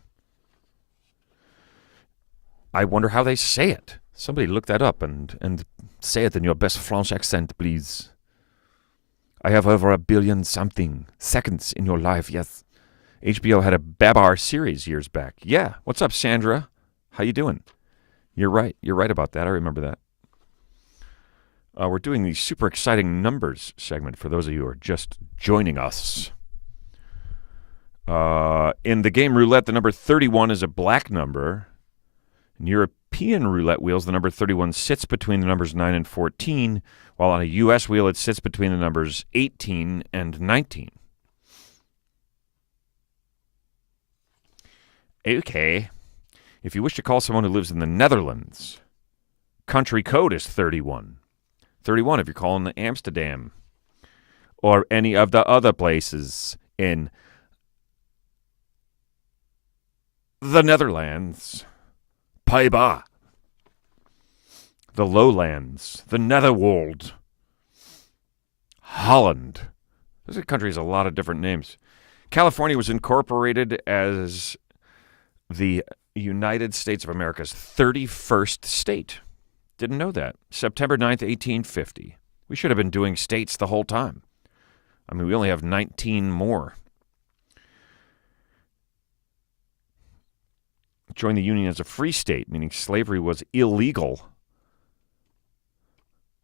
I wonder how they say it. Somebody look that up and say it in your best French accent, please. I have over 1 billion something seconds in your life, yes. HBO had a Babar series years back. Yeah. What's up, Sandra? How you doing? You're right. You're right about that. I remember that. We're doing the super exciting numbers segment for those of you who are just joining us. In the game roulette, the number 31 is a black number. In European roulette wheels, the number 31 sits between the numbers 9 and 14, while on a U.S. wheel, it sits between the numbers 18 and 19. Okay. If you wish to call someone who lives in the Netherlands, country code is 31. 31 if you're calling Amsterdam or any of the other places in the Netherlands. Paiba. The Lowlands. The Netherworld. Holland. This country has a lot of different names. California was incorporated as the United States of America's 31st state. Didn't know that. September 9th, 1850. We should have been doing states the whole time. I mean, we only have 19 more. Joined the Union as a free state, meaning slavery was illegal.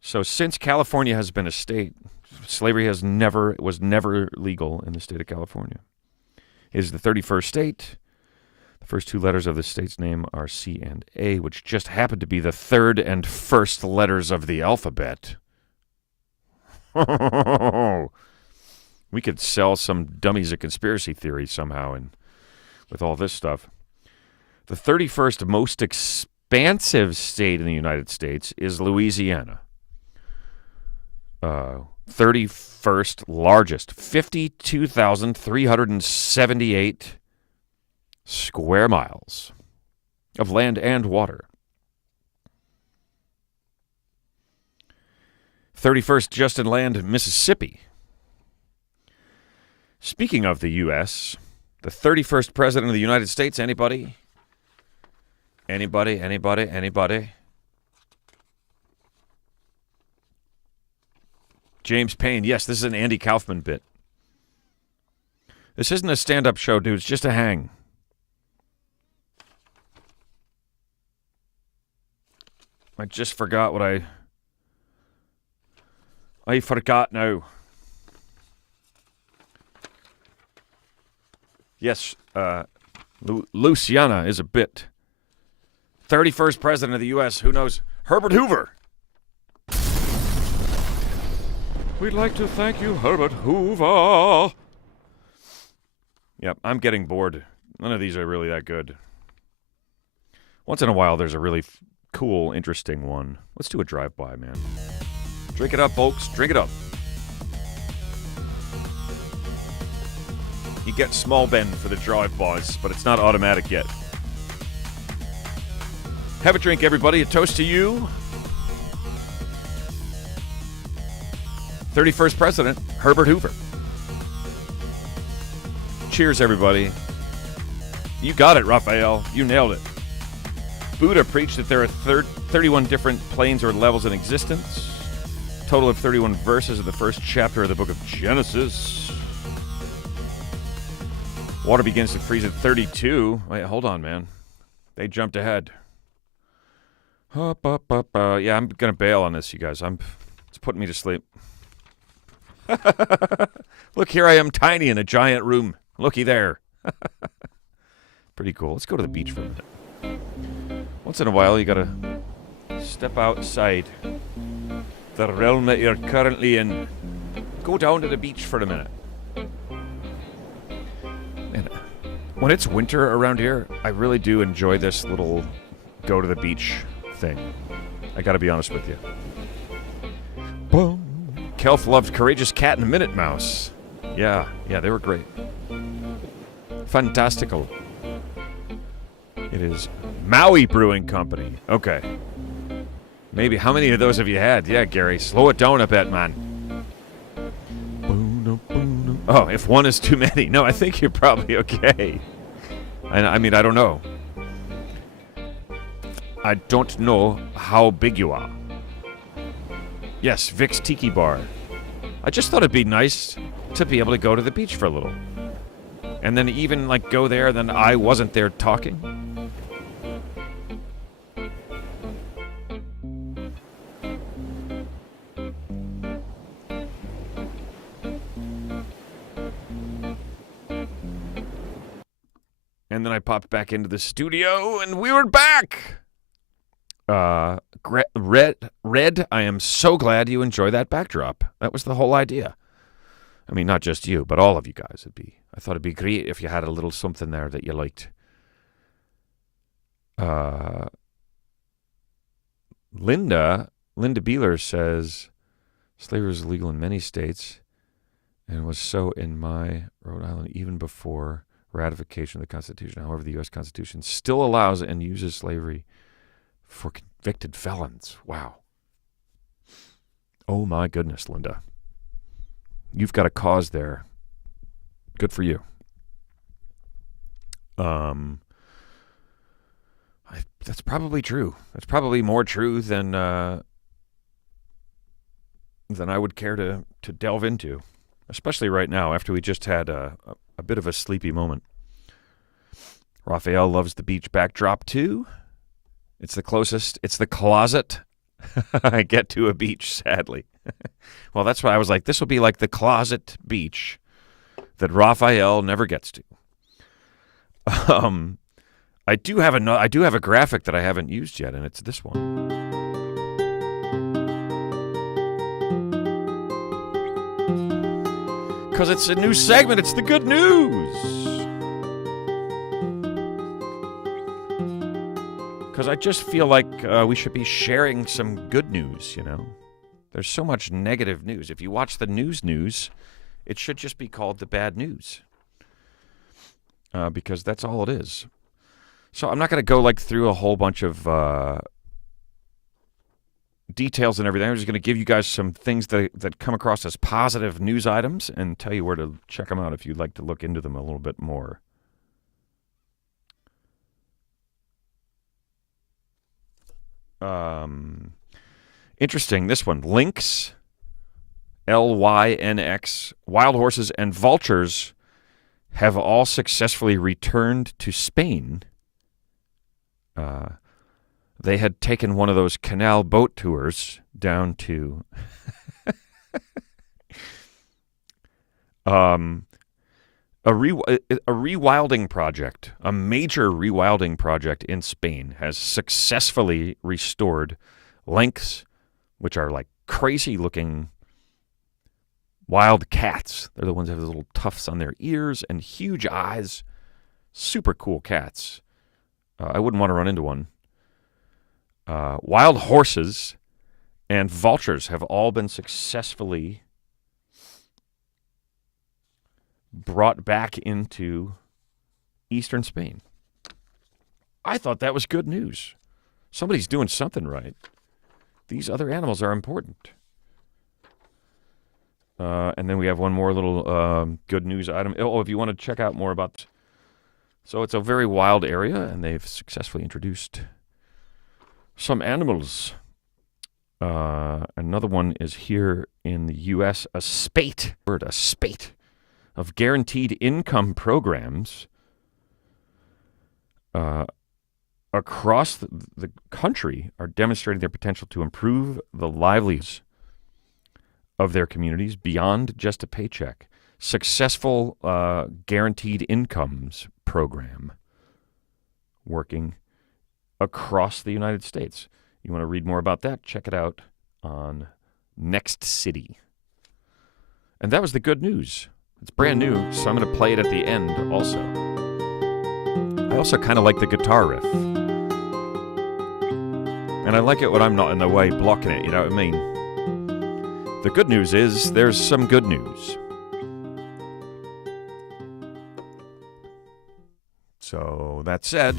So since California has been a state, slavery was never legal in the state of California. It is the 31st state. The first two letters of the state's name are C and A, which just happen to be the third and first letters of the alphabet. We could sell some dummies a conspiracy theory somehow and with all this stuff. The 31st most expansive state in the United States is Louisiana. 31st largest, 52,378 square miles of land and water. 31st just in land, Mississippi. Speaking of the U.S., the 31st president of the United States, anybody? Anybody? James Payne. Yes, this is an Andy Kaufman bit. This isn't a stand-up show, dude. It's just a hang. I just forgot what I forgot now. Yes, Luciana is a bit. 31st president of the U.S., who knows? Herbert Hoover. We'd like to thank you, Herbert Hoover. Yep, I'm getting bored. None of these are really that good. Once in a while, there's a really cool, interesting one. Let's do a drive-by, man. Drink it up, folks. Drink it up. You get small bend for the drive-bys, but it's not automatic yet. Have a drink, everybody. A toast to you. 31st President, Herbert Hoover. Cheers, everybody. You got it, Raphael. You nailed it. Buddha preached that there are 31 different planes or levels in existence. Total of 31 verses of the first chapter of the book of Genesis. Water begins to freeze at 32. Wait, hold on, man. They jumped ahead. Yeah, I'm going to bail on this, you guys. It's putting me to sleep. Look, here I am, tiny in a giant room. Looky there. Pretty cool. Let's go to the beach for a minute. Once in a while, you gotta step outside the realm that you're currently in. Go down to the beach for a minute. And when it's winter around here, I really do enjoy this little go to the beach thing. I gotta be honest with you. Boom. Kelf loved Courageous Cat and Minute Mouse. Yeah, they were great. Fantastical. It is Maui Brewing Company. Okay. Maybe. How many of those have you had? Yeah, Gary. Slow it down a bit, man. Oh, if one is too many. No, I think you're probably okay. I mean, I don't know. I don't know how big you are. Yes, Vic's Tiki Bar. I just thought it'd be nice to be able to go to the beach for a little. And then even, go there, then I wasn't there talking. And then I popped back into the studio, and we were back! Red, I am so glad you enjoy that backdrop. That was the whole idea. I mean, not just you, but all of you guys. I thought it'd be great if you had a little something there that you liked. Uh, Linda Beeler says slavery was illegal in many states and was so in my Rhode Island even before ratification of the Constitution. However, the U.S. Constitution still allows and uses slavery for convicted felons. Wow. Oh, my goodness, Linda. You've got a cause there. Good for you. That's probably true. That's probably more true than I would care to delve into, especially right now after we just had a bit of a sleepy moment. Raphael loves the beach backdrop too. It's the closest. It's the closet I get to a beach, sadly. Well, that's why I was like, this will be like the closet beach that Raphael never gets to. I do have a graphic that I haven't used yet, and it's this one. Because it's a new segment. It's the good news. Because I just feel like we should be sharing some good news, you know. There's so much negative news. If you watch the news, it should just be called the bad news. Because that's all it is. So I'm not going to go through a whole bunch of details and everything. I'm just going to give you guys some things that come across as positive news items and tell you where to check them out if you'd like to look into them a little bit more. Interesting, this one. Lynx, Lynx, wild horses, and vultures have all successfully returned to Spain. They had taken one of those canal boat tours down to a rewilding project, a major rewilding project in Spain has successfully restored lynx, which are like crazy-looking wild cats. They're the ones that have those little tufts on their ears and huge eyes. Super cool cats. I wouldn't want to run into one. Wild horses and vultures have all been successfully brought back into eastern Spain. I thought that was good news. Somebody's doing something right. These other animals are important. And then we have one more little good news item. Oh, if you want to check out more about... So it's a very wild area, and they've successfully introduced some animals. Another one is here in the U.S., a spate of guaranteed income programs across the country are demonstrating their potential to improve the livelihoods of their communities beyond just a paycheck. Successful guaranteed incomes program working across the United States. You want to read more about that? Check it out on Next City. And that was the good news. It's brand new, so I'm going to play it at the end also. I also kind of like the guitar riff. And I like it when I'm not in the way blocking it, you know what I mean? The good news is there's some good news. So, that said,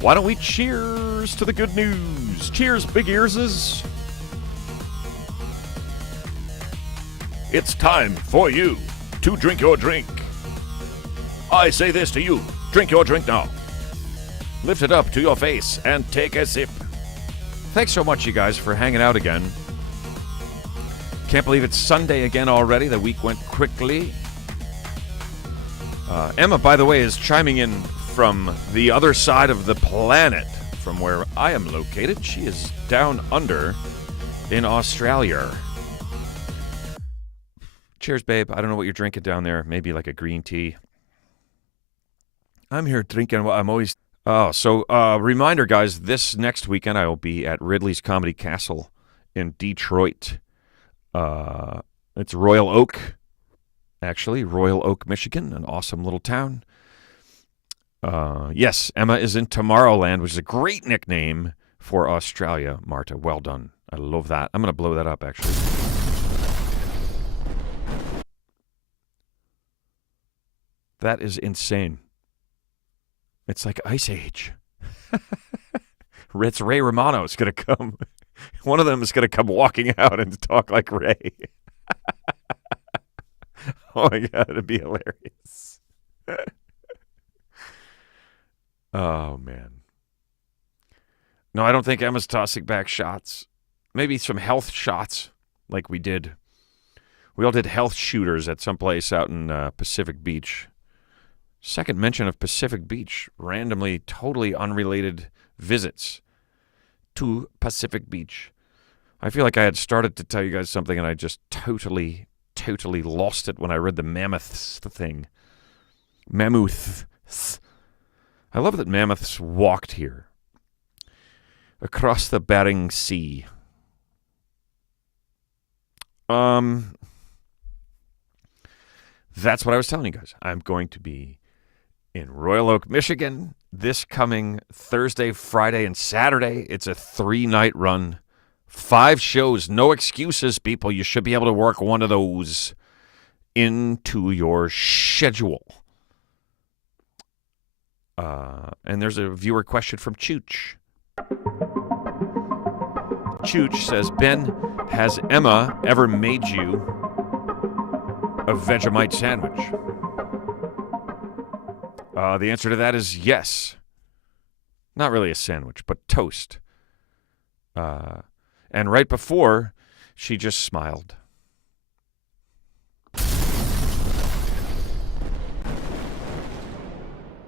why don't we cheers to the good news? Cheers, big earses. It's time for you to drink your drink. I say this to you. Drink your drink now. Lift it up to your face and take a sip. Thanks so much, you guys, for hanging out again. Can't believe it's Sunday again already. The week went quickly. Emma, by the way, is chiming in from the other side of the planet from where I am located. She is down under in Australia. Cheers, babe. I don't know what you're drinking down there. Maybe like a green tea. I'm here drinking what I'm always... reminder, guys, this next weekend I will be at Ridley's Comedy Castle in Detroit. It's Royal Oak, actually. Royal Oak, Michigan, an awesome little town. Yes, Emma is in Tomorrowland, which is a great nickname for Australia, Marta. Well done. I love that. I'm going to blow that up, actually. That is insane. It's like Ice Age. It's Ray Romano's going to come. One of them is going to come walking out and talk like Ray. Oh my God, it'd be hilarious. Oh, man. No, I don't think Emma's tossing back shots. Maybe some health shots like we did. We all did health shooters at some place out in Pacific Beach. Second mention of Pacific Beach. Randomly, totally unrelated visits to Pacific Beach. I feel like I had started to tell you guys something and I just totally lost it when I read the mammoths thing. Mammoths. I love that mammoths walked here. Across the Bering Sea. That's what I was telling you guys. I'm going to be in Royal Oak, Michigan this coming Thursday, Friday, and Saturday. It's a 3-night run. 5 shows. No excuses, people. You should be able to work one of those into your schedule. And there's a viewer question from Chooch. Chooch says, Ben, has Emma ever made you a Vegemite sandwich? The answer to that is yes. Not really a sandwich, but toast. And right before, she just smiled.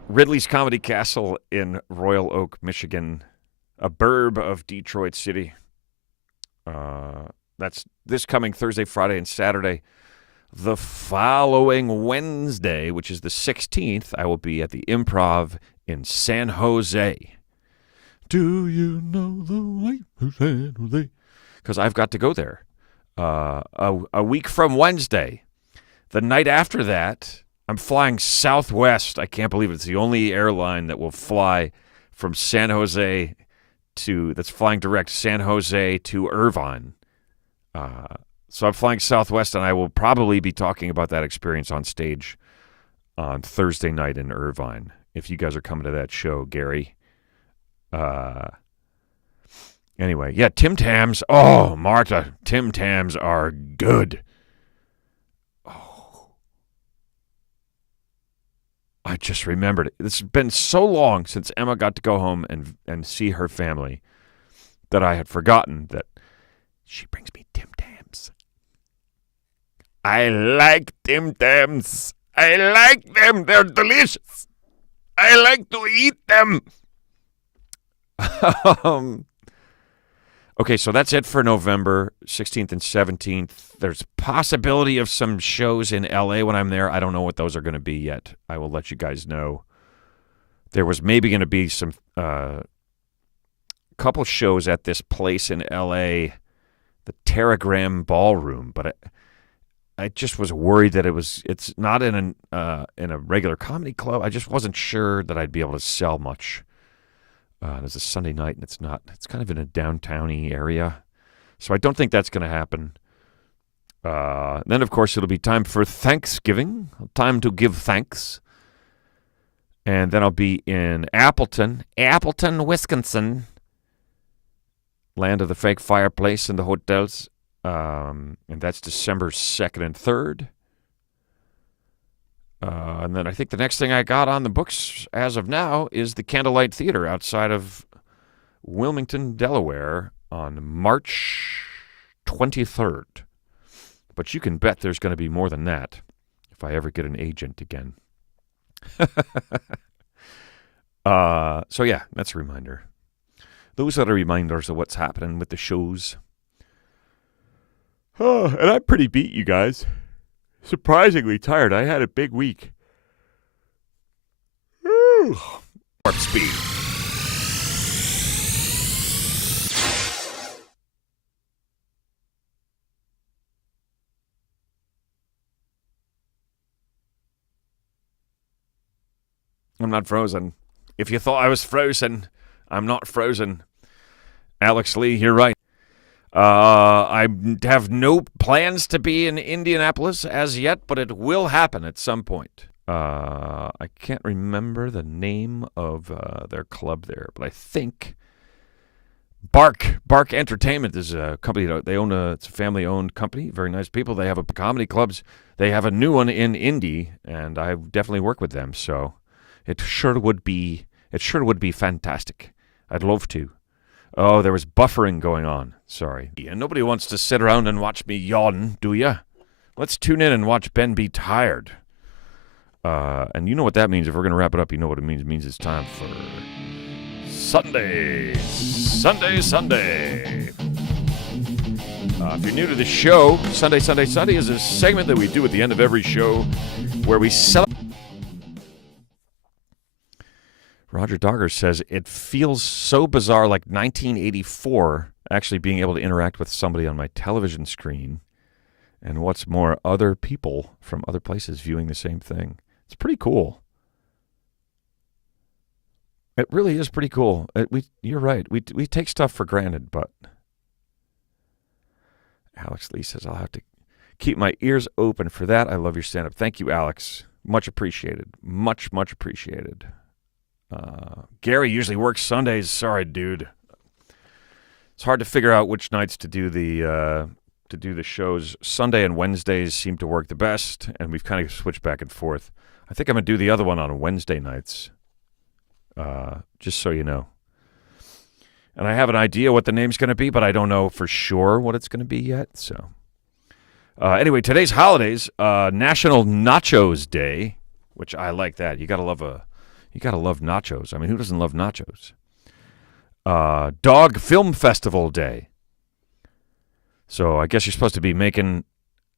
Ridley's Comedy Castle in Royal Oak, Michigan, a burb of Detroit City. That's this coming Thursday, Friday, and Saturday. The following Wednesday, which is the 16th, I will be at the Improv in San Jose. Do you know the way to San Jose? Because I've got to go there a week from Wednesday. The night after that, I'm flying Southwest. I can't believe it. It's the only airline that will fly from San Jose that's flying direct San Jose to Irvine. So I'm flying Southwest, and I will probably be talking about that experience on stage on Thursday night in Irvine. If you guys are coming to that show, Gary. Anyway, yeah, Tim Tams. Oh, Marta, Tim Tams are good. Oh, I just remembered it. It's been so long since Emma got to go home and see her family that I had forgotten that she brings me Tim Tams. I like Tim Tams. I like them. They're delicious. I like to eat them. Okay, so that's it for November 16th and 17th. There's possibility of some shows in LA when I'm there. I don't know what those are going to be yet. I will let you guys know. There was maybe going to be some couple shows at this place in LA, the Terragram Ballroom, but I just was worried that it's not in a regular comedy club. I just wasn't sure that I'd be able to sell much. It's a Sunday night, and it's kind of in a downtown-y area. So I don't think that's going to happen. Then, of course, it'll be time for Thanksgiving, time to give thanks. And then I'll be in Appleton, Wisconsin, land of the fake fireplace and the hotels. And that's December 2nd and 3rd. And then I think the next thing I got on the books as of now is the Candlelight Theater outside of Wilmington, Delaware on March 23rd. But you can bet there's going to be more than that if I ever get an agent again. So yeah, that's a reminder. Those are the reminders of what's happening with the shows. Oh, and I'm pretty beat, you guys. Surprisingly tired. I had a big week. Warp speed. I'm not frozen. If you thought I was frozen, I'm not frozen. Alex Lee, you're right. I have no plans to be in Indianapolis as yet, but it will happen at some point. I can't remember the name of their club there, but I think Bark Entertainment is a company that they own. It's a family-owned company. Very nice people. They have a comedy clubs. They have a new one in Indy, and I definitely work with them. So it sure would be fantastic. I'd love to. Oh, there was buffering going on. Sorry. And nobody wants to sit around and watch me yawn, do ya? Let's tune in and watch Ben be tired. And you know what that means. If we're going to wrap it up, you know what it means. It means it's time for Sunday. If you're new to the show, Sunday is a segment that we do at the end of every show where we celebrate. Roger Dogger says, it feels so bizarre, like 1984, actually being able to interact with somebody on my television screen. And what's more, other people from other places viewing the same thing. It's pretty cool. It really is pretty cool. You're right. We take stuff for granted, but Alex Lee says, I'll have to keep my ears open for that. I love your stand-up. Thank you, Alex. Much appreciated. Much appreciated. Gary usually works Sundays. Sorry, dude. It's hard to figure out which nights to do the shows. Sunday and Wednesdays seem to work the best, and we've kind of switched back and forth. I think I'm going to do the other one on Wednesday nights, just so you know. And I have an idea what the name's going to be, but I don't know for sure what it's going to be yet. So, anyway, today's holidays, National Nachos Day, which I like that. You gotta love nachos. I mean, who doesn't love nachos? Dog Film Festival Day. So I guess you're supposed to be making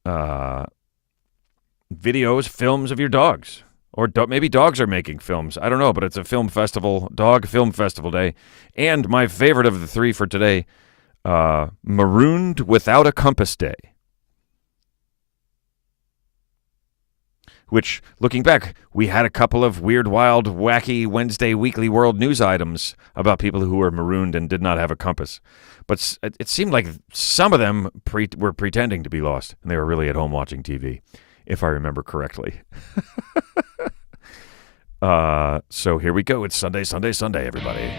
videos, films of your dogs. Or maybe dogs are making films. I don't know, but it's a film festival, Dog Film Festival Day. And my favorite of the three for today, Marooned Without a Compass Day. Which, looking back, we had a couple of weird, wild, wacky Wednesday weekly world news items about people who were marooned and did not have a compass. But it seemed like some of them were pretending to be lost, and they were really at home watching TV, if I remember correctly. So here we go. It's Sunday, everybody.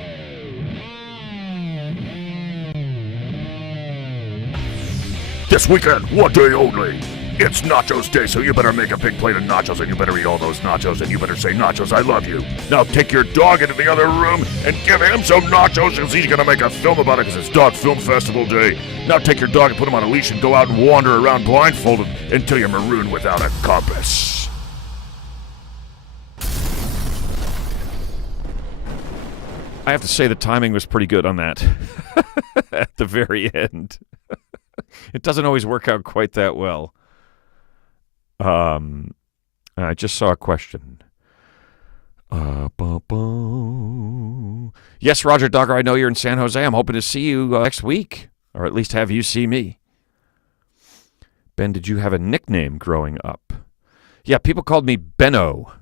This weekend, one day only. It's Nachos Day, so you better make a big plate of nachos, and you better eat all those nachos, and you better say, Nachos, I love you. Now take your dog into the other room and give him some nachos, because he's going to make a film about it, because it's Dog Film Festival Day. Now take your dog and put him on a leash and go out and wander around blindfolded until you're marooned without a compass. I have to say the timing was pretty good on that at the very end. It doesn't always work out quite that well. I just saw a question. Yes, Roger Dogger, I know you're in San Jose. I'm hoping to see you next week, or at least have you see me. Ben, did you have a nickname growing up? Yeah, people called me Benno,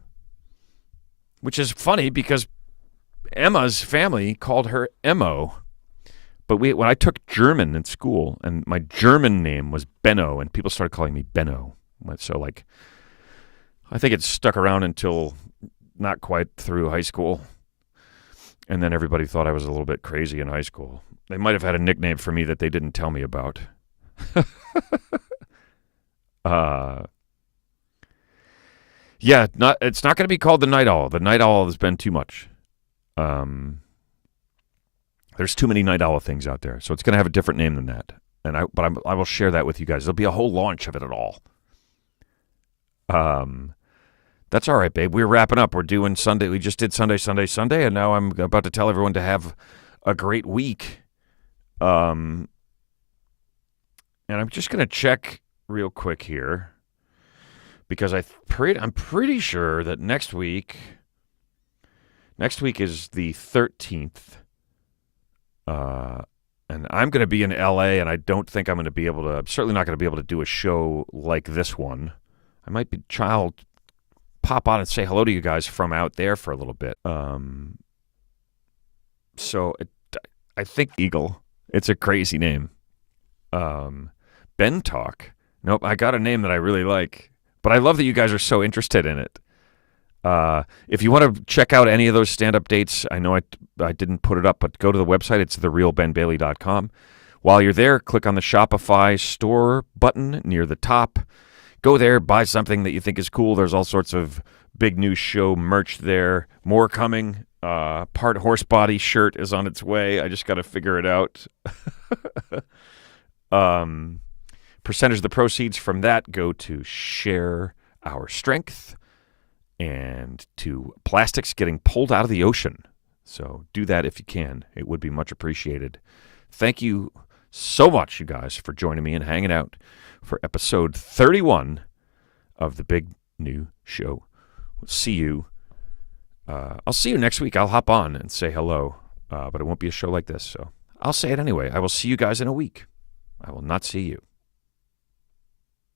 which is funny because Emma's family called her Emmo. But when I took German in school, and my German name was Benno, and people started calling me Benno. So, I think it stuck around until not quite through high school. And then everybody thought I was a little bit crazy in high school. They might have had a nickname for me that they didn't tell me about. Yeah, it's not going to be called the Night Owl. The Night Owl has been too much. There's too many Night Owl things out there, so it's going to have a different name than that. I will share that with you guys. There'll be a whole launch of it at all. That's all right, babe. We're wrapping up. We're doing Sunday. We just did Sunday, and now I'm about to tell everyone to have a great week. And I'm just going to check real quick here because I'm pretty sure that next week is the 13th. And I'm going to be in L.A., and I don't think I'm certainly not going to be able to do a show like this one. I might be pop on and say hello to you guys from out there for a little bit. I think Eagle. It's a crazy name. Ben Talk. Nope, I got a name that I really like. But I love that you guys are so interested in it. If you want to check out any of those stand-up dates, I know I didn't put it up, but go to the website. It's therealbenbailey.com. While you're there, click on the Shopify store button near the top. Go there, buy something that you think is cool. There's all sorts of big new show merch there. More coming. Part horse body shirt is on its way. I just got to figure it out. Percentage of the proceeds from that go to Share Our Strength and to plastics getting pulled out of the ocean. So do that if you can. It would be much appreciated. Thank you so much, you guys, for joining me and hanging out for episode 31 of the Big New Show. We'll see you. I'll see you next week. I'll hop on and say hello, but it won't be a show like this, so I'll say it anyway. I will see you guys in a week. I will not see you.